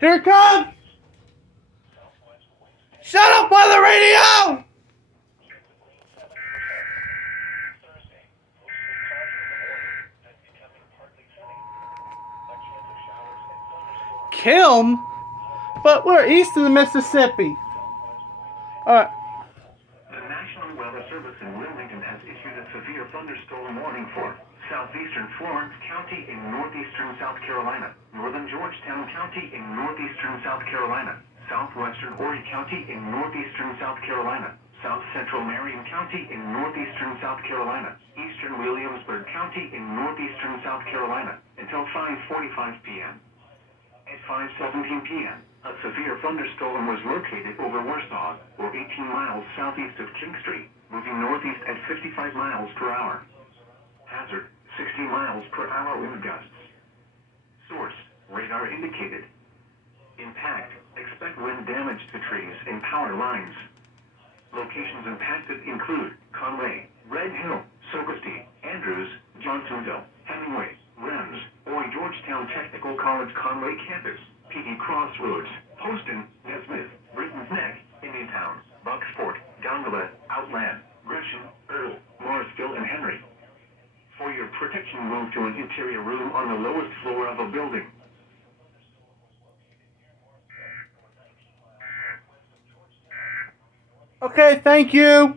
Here it comes! Shut up on the radio! Kiln? But we're east of the Mississippi. Alright. The National Weather Service in Wilmington has issued a severe thunderstorm warning for southeastern Florence County in northeastern South Carolina, northern Georgetown County in northeastern South Carolina, southwestern Horry County in northeastern South Carolina, south central Marion County in northeastern South Carolina, eastern Williamsburg County in northeastern South Carolina, until 5:45 p.m. At 5:17 p.m., a severe thunderstorm was located over Warsaw, or 18 miles southeast of Kingstree, moving northeast at 55 miles per hour. Hazard, 60 miles per hour wind gusts. Source, radar indicated. Impact, expect wind damage to trees and power lines. Locations impacted include Conway, Red Hill, Socastee, Andrews, Johnsonville, Hemingway, Rhems, Georgetown Technical College Conway Campus, PD Crossroads, Poston, Nesmith, Britton's Neck, Indiantown, Bucksport, Dongola, Outland, Gresham, Earl, Morrisville, and Henry. For your protection, move to an interior room on the lowest floor of a building. Okay, thank you.